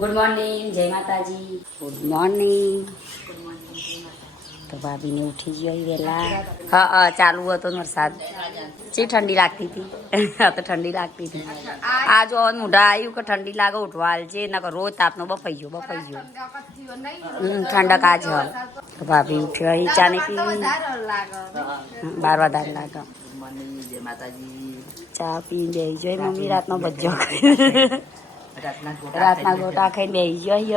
Good morning, જય માતાજી. Good morning. તો ભાભીને ઉઠી ગઈ વહેલા. હા ચાલુ હતો વરસાદ. ચી ઠંડી લાગતી હતી. હા તો ઠંડી લાગતી હતી. આ જો મોઢા આવ્યું કે ઠંડી લાગે ઉઠવા છે ના રોજ તાપનો બફાઈ ગયો. ઠંડક આજ હ. તો ભાભી ઉઠ્યો અહીં ચાને પી 12 વધારે લાગે. ચા પી બેસી જોઈ મમ્મી રાતનો ભજ્જો રાતના ગોટા ખાઈને બેસી જોઈ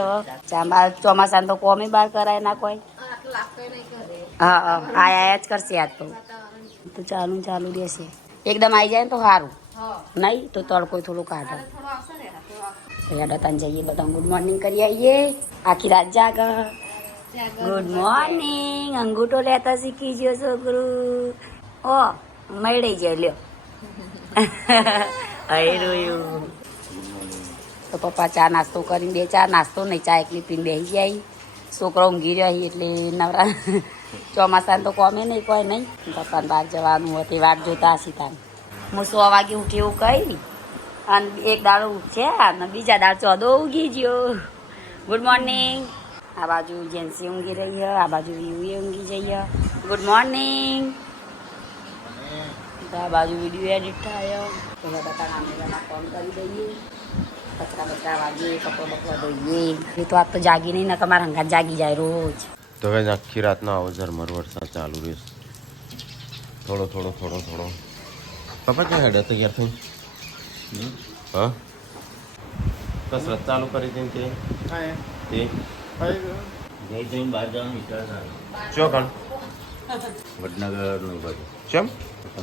ચા બાર ચોમાસાને તો કોમે બહાર કરાય ના કોઈ. હા આયા જ કરશે આજ તો ચાલુ રહેશે. એકદમ આવી જાય ને તો સારું, નહીં તો તડકો થોડું કાઢો. હેડા જઈએ બધા ગુડ મોર્નિંગ કરી આવીએ. આખી રાત જાગ. Good morning. અંગૂઠો લેતા શીખી ગયો છોકરું. ઓ મળી જાય લ્યો. રોયું તો પપ્પા ચા નાસ્તો કરીને બે ચા નાસ્તો નહીં ચા એકલી પીને બેસી જાય. છોકરો ઊંઘી રહ્યો એટલે નવરા ચોમાસાને તો કોમે નહીં કોઈ નહીં. પપ્પાને બહાર જવાનું હતી વાટ જોતા હશી તાને. હું 100 વાગે ઉઠી એવું કહી અને એક દાડો ઉઠ્યા અને બીજા દાડો ચોદો ઊંઘી ગયો. Good morning. આ બાજુ જેન્સી ઊંઘી રહી આ બાજુ યુએ ઊંઘી જઈએ. Good morning. આ બાજુ વિડીયો એડિટ થાય પેલા બધા કામેલા ફોન કરી દઈએ. કચરા વાગીએ કપડો બપડો ધોઈએ. એ તો આજ તો જાગી નહીં ને તમારા હંગાત જાગી જાય રોજ. તો હવે આખી રાતનો આવો ઝરમર વરસાદ ચાલુ રહેશે. થોડો પપ્પા ક્યાં હેડે તૈયાર થઈ? હા કસરત ચાલુ કરી હતી તે ચોકણ વડનગરનું બધું ચમ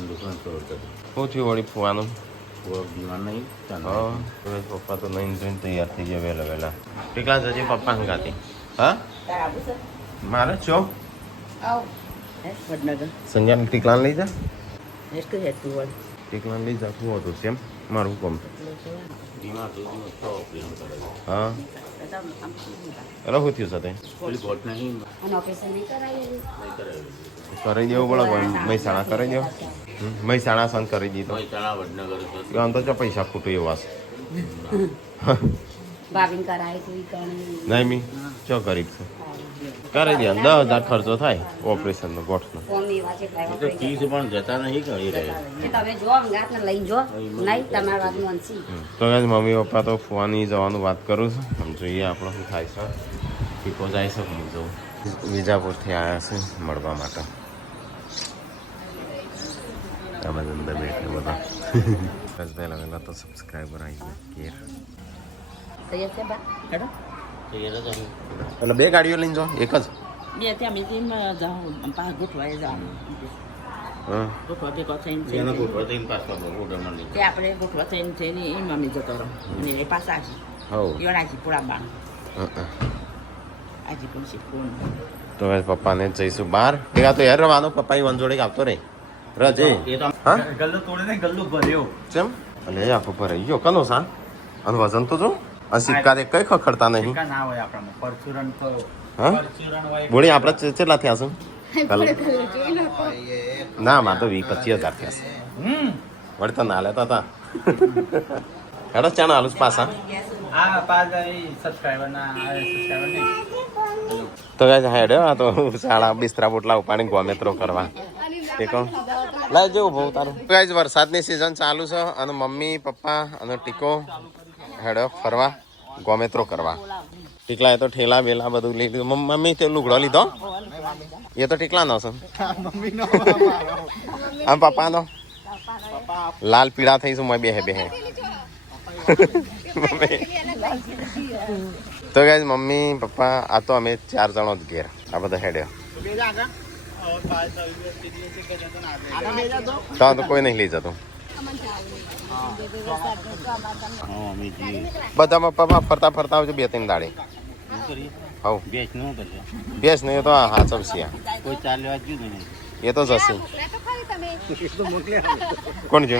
દુકાન શરૂ કરી શું થયું વળી ફુવાનું? દીવાન નહીં હા પપ્પા તો નહીં જોઈને તૈયાર થઈ ગયા વહેલા. કેટલા જજે પપ્પા હંગાતી? હા મારે છો સંજ્ઞાને ટીકલાન લઈ જા. ટીકલાન લઈ જા. શું હતું સેમ મારું કોમ? હા એટલે શું થયું સાથે? કરી દેવું પડે કોઈ મહેસાણા કરી દેવો. મહેસાણા સંત કરી દીધો. આમ તો પૈસા ખૂટું એવા છે. નહીં મી ચો ગરીબ છે કરી દે. 10,000 ખર્ચો થાય ઓપરેશનનો ગોઠનો. ફીસ પણ જતા નહીં કરી રહ્યા. તો મમ્મી પપ્પા તો ફુવાની જવાનું વાત કરું છું. આમ જોઈએ આપણે શું થાય છે. ટીકો જાય છે હું જવું. વિજાપુરથી આવ્યા છે મળવા માટે. અમે અંદર બેઠે બધા પહેલા તો સબસ્ક્રાઈબર આવી ગયા. એટલે 2 ગાડીઓ લઈને જાઓ એક જ? તો પપ્પાને જઈશું બહાર. ભેગા તો યાર રવાનો. પપ્પા વંજોડે આવતો રે રજે. ગલ્લો તોડીને ગલ્લો ભર્યો. ચમ એટલે આખો ભરાઈ ગયો કનો સા. અને વજન તો જો સિક્કા કઈ ખખડતા નહીં. ના હોય આપણામાં પરચુરણ હા બોડી આપણે કેટલા થયા છે? ના માં તો 20-25 હજાર થયા છે. વળી તો ના લેતા હતા. હેડો ચાનો આલુસ પાછા. તો ગાય હેડે આ તો શાળા બિસ્તરા બોટલા ઉપાડીને ગોમેત્રો કરવા. ટીકો લાઈ જેવું બહુ તારું. ગાય વરસાદની સિઝન ચાલુ છે અને મમ્મી પપ્પા અને ટીકો હેડો ફરવા ગોમેત્રો કરવા. ટીકલા એ તો ઠેલા બેલા બધું લઈ લીધું. મમ્મી તે લુગડો લીધો? એ તો ટીકલાનો છે. આમ પપ્પાનો લાલ પીળા થઈશું મેં બેહે તો ગાય મમ્મી પપ્પા આ તો અમે 4 જણો જ ઘેર. આ બધા હેડ્યો તો કોઈ નહીં લઈ જતું. બધા પપ્પા ફરતા આવજો 2-3 દાડે. હવ બેસ નહીં તો હા ચમસી કોઈ ચાર લેવા ગયું નહીં. એ તો જશે. કોણ જો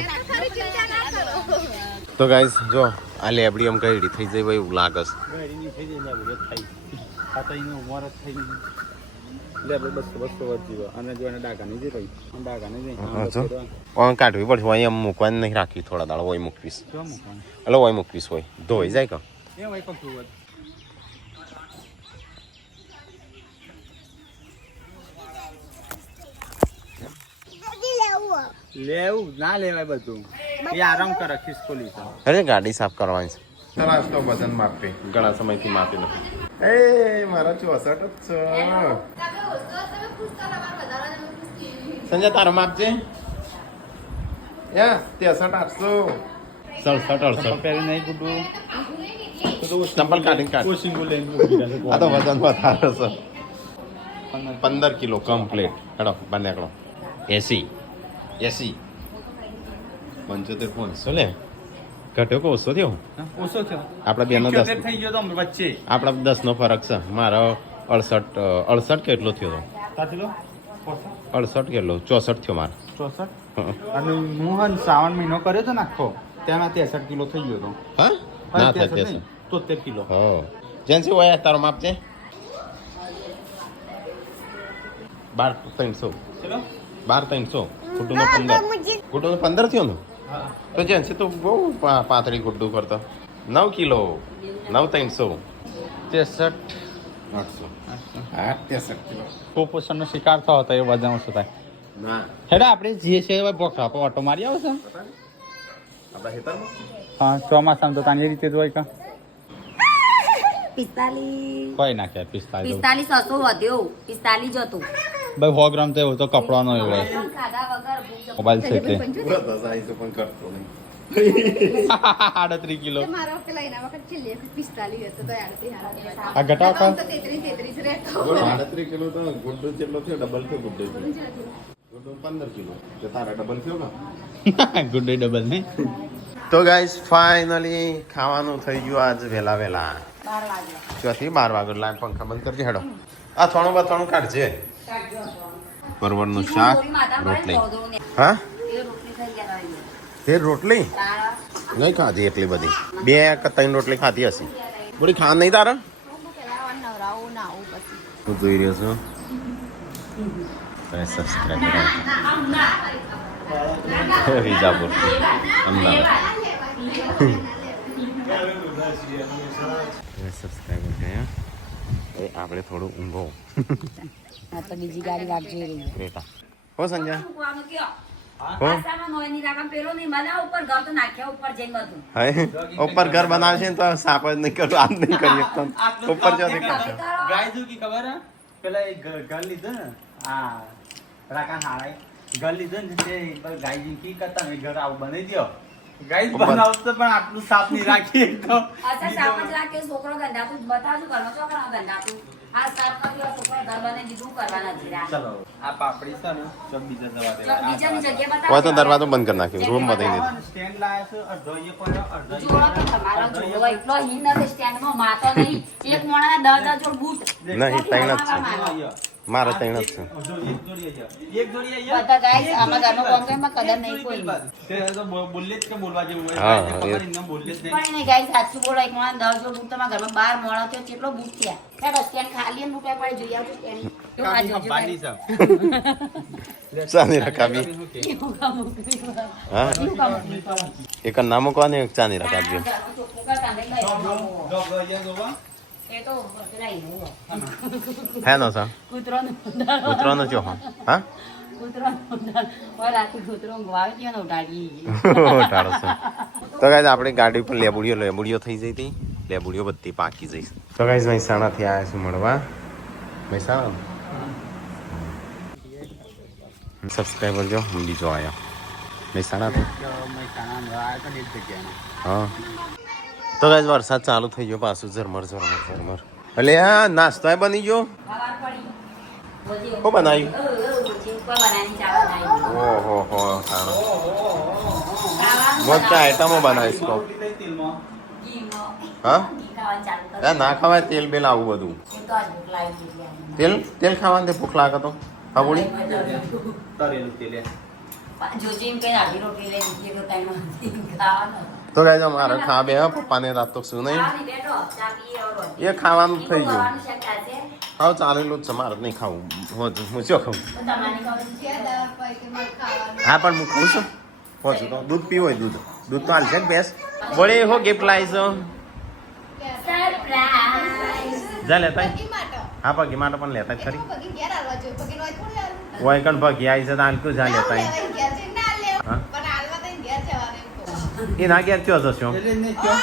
તો ગાઈસ જો આ લેબડી આમ ગઈડી થઈ જાય ભાઈ એવું લાગે છે. કાઢવી પડશે. અહીં આમ મૂકવાની નહીં રાખવી. થોડા દાડા હોય મૂકવીશ એટલે હોય મૂકવીશ હોય ધોઈ જાય કે લેવું ના લેવાય બધું એ આરામ કરે ખિસકોલી છે. અરે ગાડી સાફ કરવાની છે. આજ તો વજન માપી ઘણા સમયથી માપી નથી. એ મારા 64 જ છે. સંજય તારો માપજે. યા 63 800 67 પહેરી નહીં ગુડું ચંપલ કાઢી કાઢ. આ તો વજન વધારે છે. 15 કિલો કમ્પ્લીટ. હેડો બહાર નીકળો. 80 75 કોણ શું લે ઘટ્યો કે ઓછો થયો? ઓછો થયો આપણા બેનો 10 થઈ ગયો તો વચ્ચે આપણા 10 નો ફરક છે. મારો 68 કેટલો થયો સાચલો તો 68 કેટલો 64 થયો મારો. 64 અને હું શ્રાવણ મહિનો કર્યો તો નાખો તેમાં 63 કિલો થઈ ગયો તો. હા ના થાય તે 73 કિલો. હો જેન્સી હોય તારો માપ છે 12 300 ચલો 12 300 ગુડ્ડુનો 15 ગુડ્ડુનો 15 થયો ને તો જેન્સી તો બહુ પાતળી ગુડ્ડુ કરતો 9 કિલો 9 300 63 800 હા 63 કિલો કુપોષણનો શિકાર થયો હતો એ વજન ઓછું થાય. ના હેડો આપણે જઈએ છીએ હવે બોક્સ આપો ઓટો મારી આવો છો. આપણા ખેતરમાં હા ચોમાસામાં તો તાની રીતે જ હોય કે 45 કોઈ નાખે 45 45 હતો વધ્યો 45 જ હતું. ભાઈ 100 ગ્રામ તો એવું તો કપડાનો એવું હોય. ખાધા વગર ભૂખ મોબાઈલ છે એટલે પૂરા દસ આવી તો પણ કરતો નહીં 38 કિલો મારો પેલા એના વખત છેલ્લે 45 હતો તો યાર આ ઘટાવ કર 33 રહેતો. 38 કિલો તો ગુડ્ડુ જેટલો થયો ડબલ થયો ગુડ્ડુ ગુડ્ડુ 15 કિલો તો તારા ડબલ થયો ને ગુડ ડે ડબલ નહીં. તો ગાઈસ ફાઇનલી ખાવાનું થઈ ગયું આજ વેલા વેલા 12 વાગ્યા. ચોથી 12 વાગે લાઈન પંખા બંધ કરજે હેડો. આ થોણું બથાણું કાઢજે. પરવળનું શાક રોટલી. હા એ રોટલી થઈ ગયા રહી. તે રોટલી તારા નહીં ખાધી એટલી બધી 2 કે 3 રોટલી ખાધી હશે. બોલી ખા નહીં તારા પેલા નવરાવું ના આવું પછી હું જોઈ રહ્યો છું. સબસ્ક્રાઈબ કરો વિજાપુર અમદાવાદ સબસ્ક્રાઈબર ગયા. એ આપણે થોડું ઊંઘો આ તો બીજી ગાડી વાટ જોઈ રહી. ક્રેટા હો સંજય મૂકવાનું કયો? હો આસામાં નોયની રાખમ પેલો નહીં બનાવ ઉપર ઘર તો નાખ્યા ઉપર જઈને બધું. હાય ઉપર ઘર બનાવશે ને તો સાપ જ નહીં કરું આમ નહીં કરી શકતો ઉપર જતી કરશે. ગાય જો કી ખબર હે પેલા એક ઘર લીધું ને આ રાકા હાળાઈ ઘર લીધું ને તે ગાય જી કી કરતા ને ઘર આવું બનાવી દ્યો. ગાય બનાવતો પણ આટલું સાફ નહીં રાખી તો અચ્છા સાપ જ રાખે છોકરો ગંધાતું બતાવજો ઘરમાં છોકરા ગંધાતું આ સાપ કર્યો છોકરો ઘર બને દીધું કરવા નથી રાખે. ચલો આ પાપડી છે ને ચો બીજા જવા જો દેવા. બીજાની જગ્યા હોય તો બતાવો. દરવાજો બંધ કરી નાખ્યો રૂમ બતાવી દીધો. સ્ટેન્ડ લાયા છે અડધો એ પડ્યો અડધો એ જોડો તો તમારો જોડો એટલો હિન નથી સ્ટેન્ડમાં માતો નહીં એક મોણા 10 જોડ બૂટ નહીં ત્રણ જ છે પડ્યો. મારે ત્રણ જ છે. એક જોડી અહીંયા. એક જોડી અહીંયા. બધા ગાઈસ આમાં ઘરનો કોમ્પ્લેટમાં કદર નહીં કોઈ તે તો બોલે જ કે બોલવા જેવું હોય. હા, ખબર એ- એમને બોલે જ નહીં. પણ નહીં ગાઈસ સાચું બોલો એક મોણા 10 જોડ બૂટ તમારા ઘરમાં 12 મોણા થયો કેટલો બૂટ થયા ચાલો સ્ટેન્ડ ખાલી એમ રૂપિયા પડે જોઈ આવજો સ્ટેન્ડ તો આ કાકી જોજો ખંભાની છે. ચાની રકાબી એવું કામ મોકલી. હા એવું કામ મોકલી. એક ના મૂકવાની એક ચાની રકાબી. ઘરનું ચોખ્ખું કરતા નહીં લઈ ડોગ અહીંયા જોવા. એ તો પેલા ઈનું હે નો સા કૂતરોનું કૂતરોનો ચો હા રાતે કૂતરો ઊંઘવા ગયો ને ઉડાડી ટાળો છે. તો ગાઈઝ આપણી ગાડી પર લેબુડીઓ થઈ જઈ હતી. લેબુડીઓ બધી પાકી જઈ. તો ગાઈઝ મહેસાણાથી આવ્યા છું મળવા. મહેસાણા સબસ્ક્રાઈબર જો હું બીજો આવ્યો મહેસાણાથી. મહેસાણા આ તો એક જગ્યાએ. હા તો ગાઈઝ વરસાદ ચાલુ થઈ ગયો પાછું ઝરમર ઝરમર ઝરમર. એટલે આ નાસ્તો બની ગયો. શું બનાવ્યું? ઓહો હો સારું. મોજ ક્યાં આઈટમો બનાવીશ કહો. હા એ ના ખવાય તેલ બેલ આવું બધું. તેલ ખાવાનું તે ભૂખ લાગે તો હબુડી. તરેલું તેલ એ. તો ગાઈઝ અમારે ખા બે પપ્પાને રાત તો શું નહીં એ ખાવાનું થઈ ગયું. હા ચાલેલું જ છે મારે નહીં ખાવું. હું શું ખાવું? હા પણ હું ખાઉં છું. પહોંચું તો દૂધ પીવું હોય દૂધ તો હાલશે ને બેસ. વળે હો ગિફ્ટ લાવીશ. જા લેતા આય. બગી માટે. હા પગી માટે પણ લેતા જ ખરી એટલે બગી ઘેર આવવા જોઈએ. બગીનો હોય થોડી હાલવું. ઓય કણ પગી આવી છે તો હાલકું જા ના લેતા આય. લેવાય, ઘેર જઈને ના લેવું. હા? પણ હાલવા તો ઘેર જવાનું એમ કહું. એ ના ગયા ક્યો જશો એટલે ને કયો?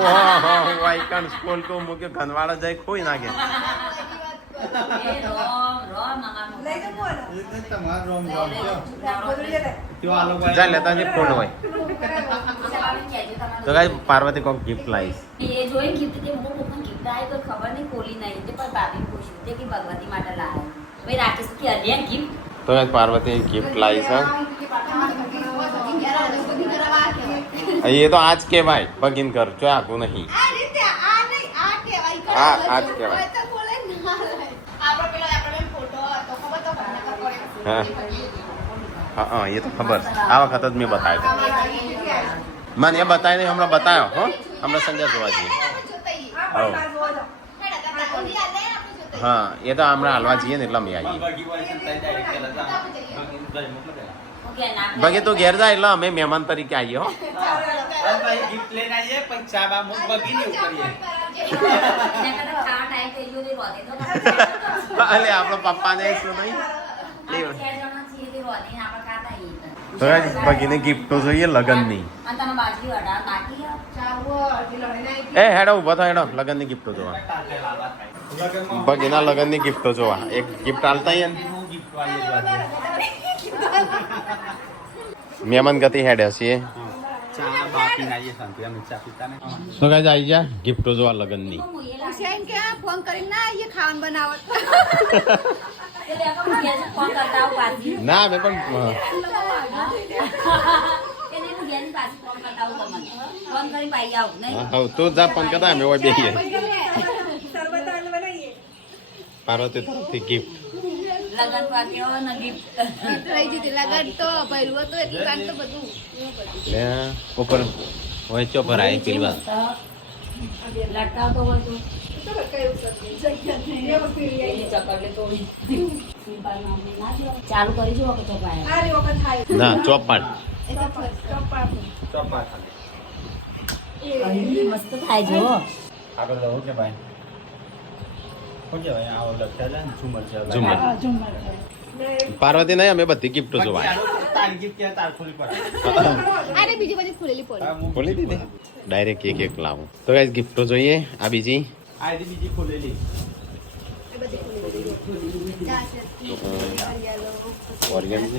ઓય! ઓય કણ સ્કૂલ કો મુકે ઘનવાળા જાય કોઈ ના ગયા બધી વાત કરો. એ રોમ રોમ મામાનો. એટલે તમારો રોમ રોમ કયો? કયો આ લોકો જા લેતા જે ફોન હોય તો ગાઈસ પાર્વતી કોક ગિફ્ટ લાવીશ એ જોઈ ગિફ્ટ કે હું કોકને ગિફ્ટ આવી કોઈ ખબર નહીં ખોલી નહીં તે પણ ભાભી પૂછ્યું તે કે ભગવતી માટે લાવ્યો ભાઈ રાકેશ કે અરે ગિફ્ટ તો ગાઈસ પાર્વતી ગિફ્ટ લાવી છે બગી ઘેર આવવા જોઈએ. બગી ઘેર આવવા આ કહેવાય. એ તો આજ કહેવાય ભગીન કર જો આખું નહીં આ રીતે આ નહીં, આ કહેવાય. આ જ કહેવાય. હોય તો બોલે ના લે. આપણો પેલો ફોટો હતો ખબર તો ઘરના પર હા. પડે. હા એ તો ખબર આ વખત જ મેં બતાવ્યો મને એ બતાવી નહીં હમણાં બતાવ્યો હો હમણાં સંજય જોવા જઈએ હા એ તો હમણાં હાલવા જઈએ ને એટલે અમે આવીએ બગી બોય છે તઈ ડાયરેક્ટ પેલા જા. બગી ઘરે મોકલો પેલા. ઓકે ના બાકી તું ઘેર જાય એટલે અમે મહેમાન તરીકે આવીએ હો અને ભાઈ ગિફ્ટ લઈને આવીએ પણ ચા બા મુક બગી ને કરીએ. એના કરતા ખાવા ટાઈમ થઈ ગયો તે રોતે તો એટલે આપણો પપ્પાને શું નહીં આપણે ચાર જણા છીએ તે રોતે ને આપણે ખાતા આવીએ. તો guys, બગીને ગિફ્ટ તો જોઈએ લગનની અને તમે બાજરી વડા નાખી આવો. એ હેડો ઉભો થો હેડો લગનની ગિફ્ટો જોવા તાતે લાલા થાય. લગનમાં બગીના લગનની ગિફ્ટો જોવા એક ગિફ્ટ આલતા આઈએ ને હું ગિફ્ટ વાળી જોવા. મહેમાન ગતિ હેડે છીએ ચા બાકી નાઈએ શાંતિ અમે ચા પીતા ને. તો ગાઈસ આવી જા ગિફ્ટો જોવા લગનની હુસેન કે આ ફોન કરીને ના આવીએ ખાવાનું બનાવત. એટલે આપણે ઘેર ફોન કરતા આવું પાછી. ના મેં પણ એને હું ઘેરની પાછી ફોન કરતા આવું તમને. ફોન કરી પાઈ આવું નહીં. હા તું જા પણ કદા અમે ઓય બેહીએ પાર્વતી તરફથી ગિફ્ટ લગન પાક્યો ને ગિફ્ટ રહી જતી લગન તો પહેલું હતું એટલું કાન તો બધું લે ઉપર ઓય ચો ભરાય પેલી વાત લટકાવતો હોય તો એ ચકરલે તોડી ચાલુ કરી જુઓ કે ચોપાય ના ચોપાટ ચોપા ખાલી. મસ્ત થાય જો આગળ રહો કે ભાઈ શું કહેવાય આવો લગતા જાય ને ઝુમર છે ઝુમર પાર્વતી નહીં અમે બધી ગિફ્ટો જોવા તારી ગિફ્ટ કે તાર ખોલી પડે. અરે બીજી બધી ખુલેલી પડી હા, હું ખોલી દીધી ડાયરેક્ટ એક એક લાવું તો ગાઈસ ગિફ્ટો જોઈએ આ બીજી આ રીતે બીજી ખોલેલી. એ બધી ખુલેલી organic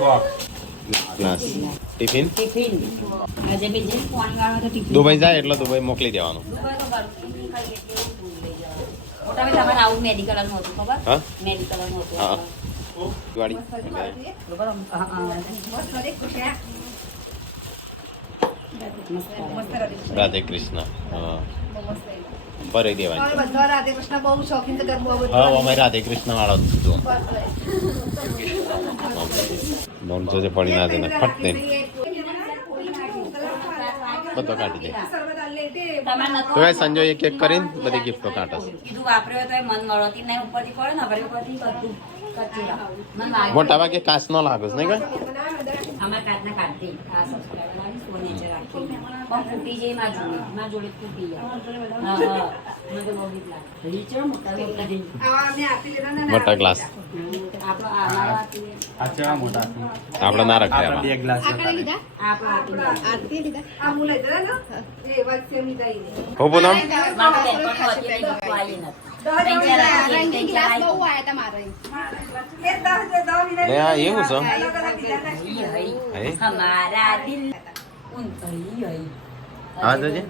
box. Glass tiffin tiffin આજે બીજે ફોન વાળો તો ટિફિન દુબઈ જાય એટલે દુબઈ મોકલી દેવાનું દુબઈ તો ઘરથી નહીં ખાઈએ એટલે એવું દૂર લઈ જવાનું. મોટા ભાઈ તમારે આવું મેડિકલ નું હતું ખબર હા? મેડિકલ નું હતું હા ગાડી બરોબર હા રાધે કૃષ્ણ હા ભરી દેવાની બધા રાધે કૃષ્ણ બહુ શોખીન તો ગરબો હા અમે રાધે કૃષ્ણ વાળો જ જો મોન જોજે પડી ના દે ને ફટ દે બધો કાઢી દે તમારે નતું તો ભાઈ સંજય એક એક કરીને બધી ગિફ્ટો કાઢશે કીધું વાપર્યો તો મન મળતી નહીં ઉપરથી પડે ને હવે ઉપરથી બધું કચરા મન લાગે મોટા ભાગે કાચ નો લાગે છે નહીં કઈ અમારે કાચના કાઢતી આ સબસ્ક્રાઈબર આવી સોની છે રાખી પણ ફૂટી જાય માં જોડે ફૂટી જાય હા મને તો બહુ બીક લાગે રીચો મોટા મોટા ગ્લાસ આપણો અમારો આપી આ ચેવા મોટા છે. આપણે ના રખાય આપણા બે આમાં. ગ્લાસ છે આકડી તારે. લીધા આપણો આપી આરતી લીધા હું પૂનમ મારે બેનપણીઓ હતી એટલે ગપ્પો આવી નથી. ત્રણ ચાર હતી, રંગીન ત્રણ ચાર ગ્લાસ બહુ આવી. આયા તા મારે લે આ એવું છે હઈ, હઈ. હે? હમારા દિલ ઉન હઈ, હઈ. હા જોજે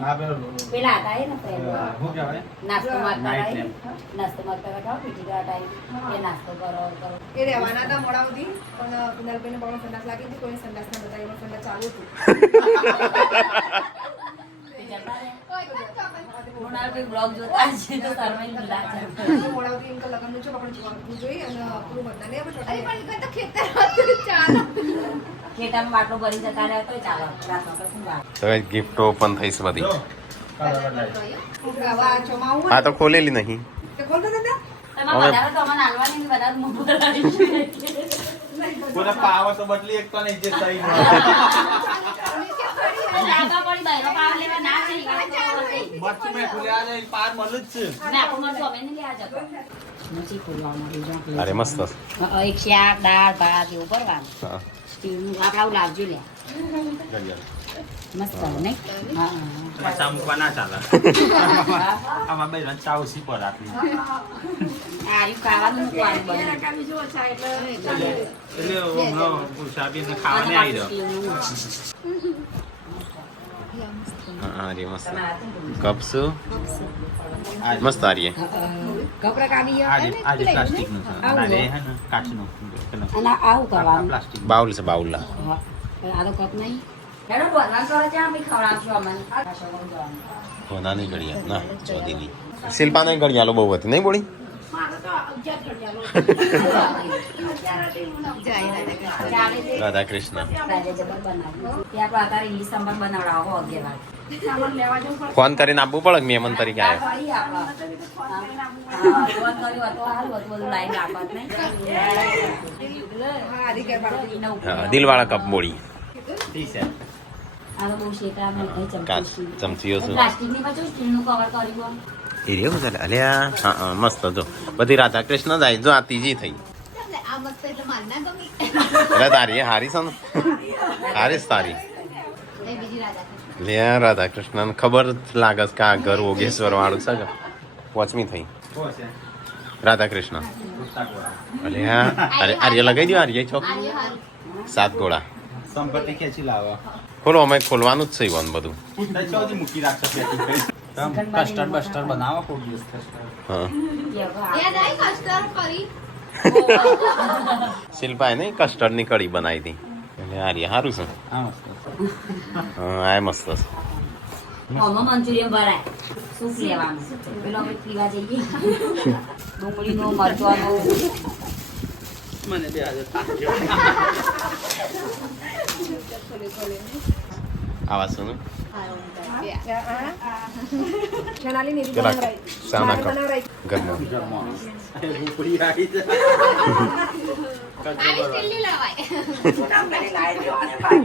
હા પેલો પેલા હતા એ ને પેલા શું કહેવાય નાસ્તો મારતા Night હતા એ. lamp. નાસ્તો મારતા હતા પીટી ગયા ટાઈમ એ નાસ્તો કરો કરો એ રહેવાના હતા મોડા સુધી પણ કુનાલભાઈને બહુ સંડાસ લાગી હતી કોઈ સંડાસ ના બતાવી એમાં સંડાસ ચાલુ હતું કૃણાલભાઈ બ્લોગ જોતા છે તો શરમાઈ ગયેલા છે. મોડા સુધી એમ કે લગ્નનું છે આપણે જોવાનું જોઈએ અને પૂરું બધાને આપણે અરે ચોટાડી પણ તો ખેતર હતું ચાલો ખેતરમાં બાટલો ભરી જતા રહ્યા તોય ચાલો રાતનો તો શું વાત. તો ગિફ્ટો ઓપન થઈશ બધી જો કલર બદલાય. આવા ચોમાવું આ તો ખોલેલી નહીં તે ખોલતો દાદા તમારે વધારે તો અમને હાલવાની ને વધારે મોં ભરાવી છે. કોઈને પાવર તો બદલી એક તો નહીં જે સહી જાગા પડી બહેરો પાવ લે મરચું મેઠું લેવા જાય પાર મળે જ છે ને આપણું મરચું અમે નહીં લેવા જતો નથી ખોલવાનું બીજું અરે મસ્ત એક શાક દાળ ભાત એવું કરવાનું હા સ્ટીલનું આપણે આવું લાવજો લે મસ્ત નહીં હા ચા મૂકવા ના ચાલે આમાં બે ચા ઓછી પર આપી આ રહ્યું ખાવાનું મૂકવાનું બને એટલે ઉષાબીને ખાવાને આવી રહ્યો હા અરે મસ્ત કપ શું મસ્ત આરીએ કપડા કાઢી આજે પ્લાસ્ટિકનું છે અને હે ને કાચનું અને આવું કરવાનું પ્લાસ્ટિક બાઉલ છે બાઉલ આ તો કપ નહીં હેડો ભરવાનું કરો ત્યાં બી ખવડાવશું અમને હોનાની ઘડિયા ના ચોદીની શિલ્પાની ઘડિયાળો બહુ હતી નહીં બોલી રાધા કૃષ્ણ ફોન કરીને આપવું પડે કે મહેમાન તરીકે આવ્યા દિલવાળા કપ બોળી ઠીક છે કાચ ચમચીઓ શું પ્લાસ્ટિકની પાછું સ્ટીલનું કવર કર્યું એ રહ્યો બધા અલ્યા હા મસ્ત જો બધી રાધા કૃષ્ણ જાય જો આ ત્રીજી થઈ આ મસ્ત એટલે માર ના ગમી એટલે તારી હારી છે ને હારી તારી એ બીજી રાજા લે રાધા કૃષ્ણ ખબર લાગે છે કે આ ઘર ઓગેશ્વર વાળું છે કે પોચમી થઈ કોણ છે રાધા કૃષ્ણ અલ્યા અરે આર્ય લગાવી દો આર્ય ચોક આર્ય હારું 7 ગોળા સંપત્તિ ખેંચી લાવો ખોલો અમે ખોલવાનું જ છે ઈવન બધું ચોથી મૂકી રાખશો પેકિંગ કરી કસ્ટર્ડ બસ્ટર્ડ બનાવો કોઈ દિવસ કસ્ટર્ડ હા યાદ આવી કસ્ટર્ડ કરી શિલ્પાએ નહીં કસ્ટર્ડની કઢી બનાવી હતી એટલે આર્ય સારું છે હા મસ્ત હા આ મસ્ત છે આમાં મંચુરિયન ભરાય સૂપ લેવાનું પેલો આપણે પીવા જઈએ ડુંગળીનો મરચાંનો મને બે આજે આવા શું શનાલી નીરુ પેલા બનાવરાઈ. સાના મારે કપ બનાવરાઈ. ઘરમાં ઉપડી આવી જાય આની સ્ટીલની લાવાય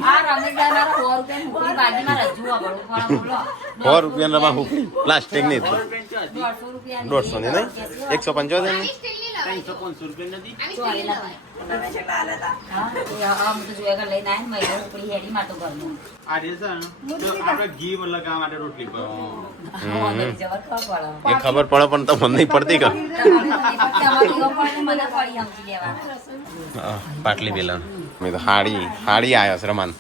આ રમેશદાના 100 રૂપિયાની ઉપરી બાજુમાં રજૂ આપણું પણ બોલો 100 રૂપિયાના માં હુકડી પ્લાસ્ટિક ની 150 રૂપિયાની 150 ની નહીં 175 ની આની સ્ટીલની લાવાય 350 રૂપિયા નથી આની સ્ટીલની લાવાય હા એ આમ તો જોયા કર લઈને આવીને મેં ઉપરી હેડી માં તો ઘરનું આ રે છે ને તો આપણે ઘી લગાવવા માટે રોટલી કરો અંદર જબર ખબર એ ખબર પડે પણ તમને નહીં પડતી કે મને પડી સમજી લેવા હા, પાટલી બેલન મેં તો હાડી આવ્યો છે રમાન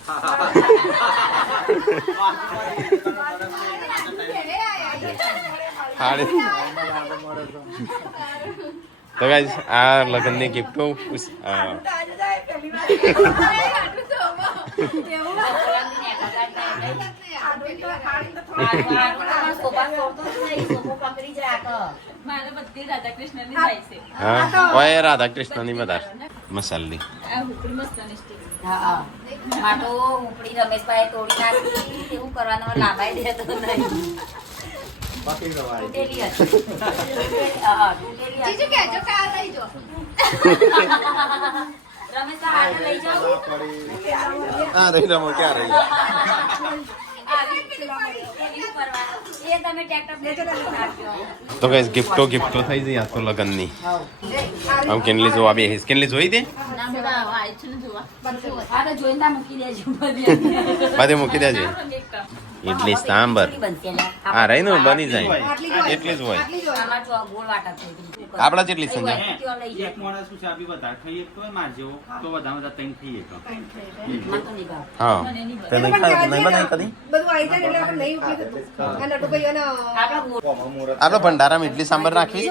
હાડી તો ગાઈસ આ લગ્નની ગિફ્ટો હા ઓય રાધા કૃષ્ણની બધા મસાલની હા માટો ઉપડી રમેશભાઈ તોડી નાખી એવું કરવાનું લાભાઈ દેતો નહીં તૂટેલી હતી હા તૂટેલી જીજુ હતી કહેજો કે આ લઈ જો રમેશભાઈ હાથે લઈ જાઓ હા રહી રમો ક્યાં રહી એ તમે ટ્રેક્ટર તો ગાઈસ ગિફ્ટો થઈ જઈ આ તો લગનની આમ કેનલી જોવા બે કેનલી જોઈ દે જોઈને મૂકી દેજો બાદે મૂકી દેજે ઇડલી સાંબર આ રહી ને બની જાય એટલી જ હોય ગોળ વાટા થઈ આપડા જેટલી સંજય એક માણસ શું છે આપી બધા ખાઈએ તો માર જેવો તો વધારે વધારે ત્રણ ખાઈએ તો હા તે નહીં ખાય નહીં બનાવી કદી બધું આવી જાય ને એટલે આપણે નહીં ઉપયોગ થતું. આ નટુભાઈ અને આપણે ભંડારામાં ઇડલી સાંબર રાખવી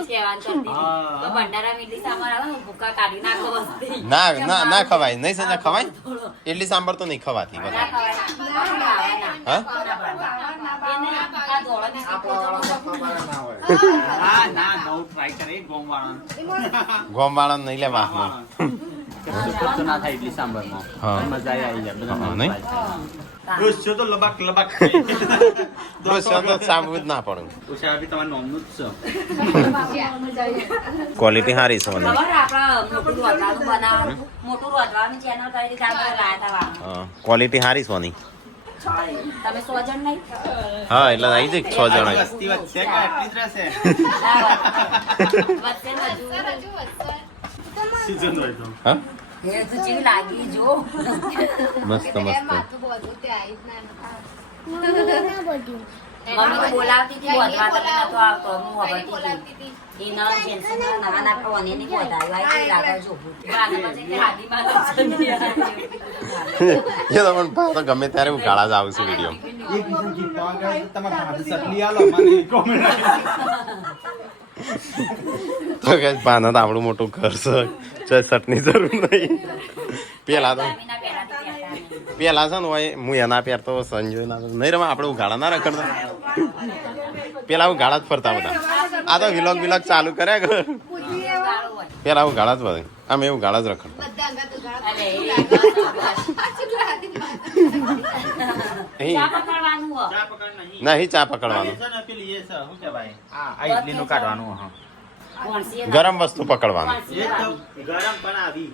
ભંડારા મીઠી સાંભાર આવે ને ભૂકા કાઢી નાખો વસ્તી ના ના ના ખવાય નહીં સંજય ખવાય ઇડલી સાંબર તો નહીં ખવાતી બધા હા હા ના નવું ટ્રાય કરે ગોમ વાળા ગોમ વાળા નહીં લેવા તો ના થાય ઇડલી સાંભરમાં હા. મજા આવી જાય બધા હા, નહીં? ડોસો તો લબાક લબાક ડોસો તો સાંભળવું જ ના પડે ઓછા આપી તમારા નોમનું જ છે ક્વોલિટી સારી છે મને ખબર આપડા મોટું રોટવાનું બનાવવાનું મોટું રોટવાનું ચેનલ કરી દીધા આપણે લાયા હતા વાળા. ક્વોલિટી સારી સોની તમે 100 જણ નહીં હા એટલે આવી જાય 6 જણા વસ્તી વધશે કે આટલી જ રહેશે વચ્ચે હજુ વધશે. સીઝન હોય તો હા હે તો ચીવી લાગી જો મસ્ત મસ્ત માથું બધું ત્યાં આવી જ મમ્મી તો બોલાવતી હતી બોધવા તો નતો આવતો હું ના ખબરતી હતી એના જેન્સના નાના નાના કોને ની બોધાયો આઈ લાગા જો બાને પછી કે હાથીમાં તો એ તો પણ તો ગમે ત્યારે હું ગાળા જ આવશે વિડીયો એક બીજા જીતવા ગયા તો તમારે ભાભી સટલી આલો મને કોમેન્ટ તો કે પાના તો આપણું મોટું ઘર છે શર્ટની જરૂર નહીં પેલા તો મમ્મીના પહેલાથી પહેરતા પેલા છે ને હોય હું એના પહેરતો સંજોય ના નહીં રમા આપણે ગાળા ના રખડતા પેલા હું ગાળા જ ફરતા બધા આ તો વિલોગ ચાલુ કર્યા કરે પેલા હું ગાળા જ બધે આમ એવું ગાળા જ રખડતા બધા અંગા તો ગાળા અરે અહીં ચા પકડવાનું હો ચા પકડ નહીં નહીં ચા પકડવાનું છે ને પેલી એ છે શું કહેવાય આ ઇડલીનું કાઢવાનું હા કોણસી ગરમ વસ્તુ પકડવાનું એ તો ગરમ પણ આવી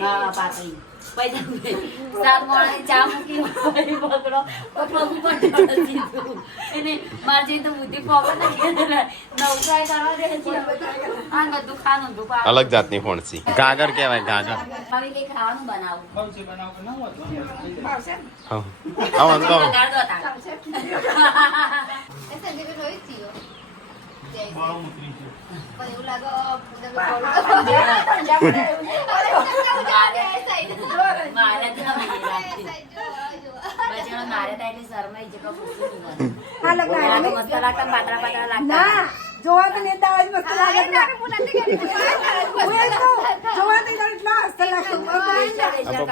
હા પાતળી પછી સાત મોણે ચા મૂકી પછી પકડો પકડવું પડે સીધું એને મારજી તો બુદ્ધિ પકડ નવસાય કરવા દે છે આ બધું ખાનું દુપા અલગ જાતની ફોણસી ગાગર કહેવાય ગાગર હવે કઈ ખાવાનું બનાવું બહુ છે બનાવ કે ના હોય હા આવો તો લગાડ દો તાણ. એ સંદીપે રોઈ થયો જય બહુ મુકરી છે પણ એવું લાગે મારે તો નહીં લાગતી. બચેણો મારે તો એટલે શરમાઈ જેટલો પૂછ્યું નહીં. હા લગ પેલા તો મસ્ત લાગતા પાતળા પાતળા લાગતા ના જોવા તો ને દાવા જ મસ્ત લાગે જોવા તો એટલા મસ્ત લાગે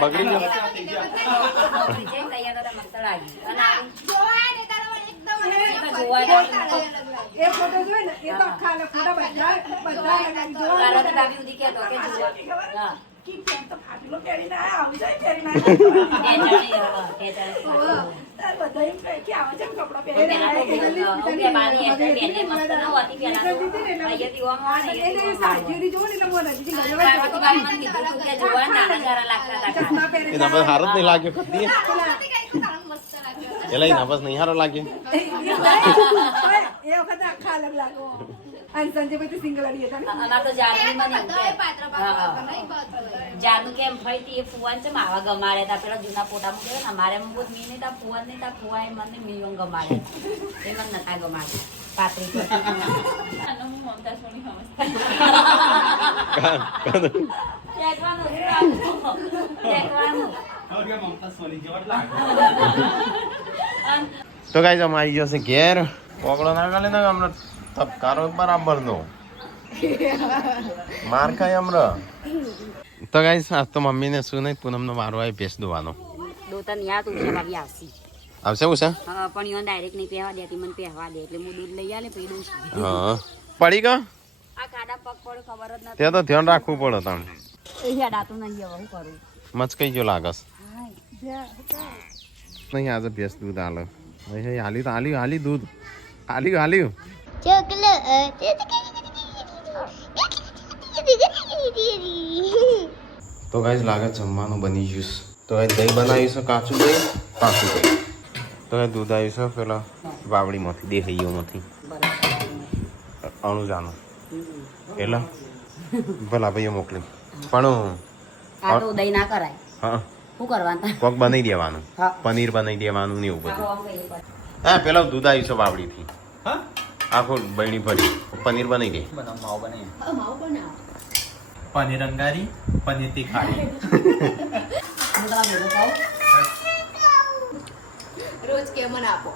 બગડી ગયો તૈયાર તો મસ્ત લાગી અને આ જોવાય ને તારો એકદમ એ ફોટો જોઈ ને એ તો આખા ને ફોટા બધા લગાડી જોવા તારા તો ભાભી સુધી કહેતો કે જુઓ. હા. કે કેમ તો ફાટલો પહેરીને આયા આવી જાય પહેરીને ટેચાળી તાર બધા એમ કહે કે આવા જેમ કપડાં પેલા પહેરીને તો આયા હું કે બારી એટલે બેને મસ્ત ન હોતી પેલા તો અહીંયાથી ઓમ આવે ને એને અહીંયાથી ઓમ આવે. સાચી જોવો ને એટલે મને હજી પાર્વતી બાઈ મને કીધું તું કે જોવા નાના જરા લાગતા હતા. ચશ્મા પહેરીને એના પર હારો જ નહીં લાગ્યો કદી મસ્ત લાગે એટલે એના પર નહીં હારો લાગ્યો એ વખતે આખા અલગ લાગો અને સંજય ભાઈ તો સિંગલ અડી હતા ને અમાર તો જાનવી મને એમ બધાય કે પાત્ર હા. પાત્ર નહીં પાત્ર જાનુ કેમ ફઈ તી એ ફુવાન છે માવા ગમાડે તા પેલા જૂના ફોટા મૂકે ને અમારે એમ બહુ મી ને તા ફુવાન ને તા ફુવાએ મને મિલિયન ગમાડે એ મને નતા ગમાડે પાત્રી તો અને હું મમતા સોની એકવાનું હવે મમતા સોની જેવા લાગે તો ગાઈસ અમે આવી જશે ઘેર પકડો ના ગાલે ને હમણાં તબકારો બરાબર નો માર ખાય હમણાં તો ગાઈસ આજ તો મમ્મીને શું નહીં પૂનમનો મારો આવી ભેંસ દોવાનો દોતન યાદ ઉઠે ભાભી આવશી આવશે હું છે હા પણ યો ડાયરેક્ટ નહીં પહેવા દેતી મને પહેવા દે એટલે હું દૂધ લઈ આલે પછી દઉં છું હા પડી ગયો આ કાડા પગ પડે ખબર જ નથી ત્યાં તો ધ્યાન રાખવું પડે તમે એ હેડાતું નહીં હવે હું કરું મચકાઈ ગયો લાગસ નહીં આજે ભેંસ દૂધ હાલે હાલી તો હાલી દૂધ હાલ્યું તો ગાઈસ લાગે જમવાનું બની ગયું છે. તો ગાઈસ દહીં બનાવ્યું છે કાચું દહીં પાકું દહીં તો ગાઈસ દૂધ આવ્યું છે પેલા વાવડીમાંથી દેખાઈઓમાંથી અણુજાનું એટલે ભલા ભાઈઓ મોકલી પણ આ તો ઉદય ના કરાય હા શું કરવાનું કોક બનાવી દેવાનું હા. પનીર બનાવી દેવાનું ને એવું બધું આમ કહીએ પણ. હા પેલા દૂધ આવ્યું છે વાવડીથી હા આખું બહેણી ભરી પનીર બનાવી દે બનાવ માવ બને માવું બનાવો. પનીર અંગારી પનીર તીખારી હું તમારા ભેગું ખાઉં? રોજ કે મને આપો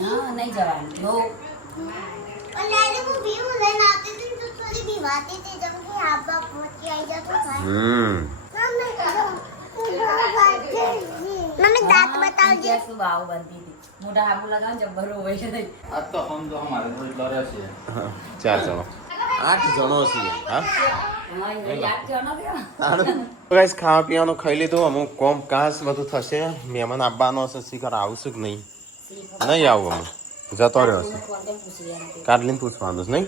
હા નહીં જવાનું નો શું ભાવ બનતી હતી મોટા હાબુ લગાવ જબ્બર હોય છે નહીં. આ તો હમ તો હમારે તો એટલો રહેશે 4 જણો 8 જણો છીએ હા હા, એ યાદ છે ને પેલા? ગાઈસ ખાવા પીવાનું ખાઈ લીધું અમુક કોમ કાસ બધું થશે મહેમાન આવવાનો હશે શીખર આવશું કે નહીં નહીં આવું અમે જતો રહ્યો છે ફોન કરી પૂછી લેવાનું. કાઢલીને પૂછવાનું છે નહીં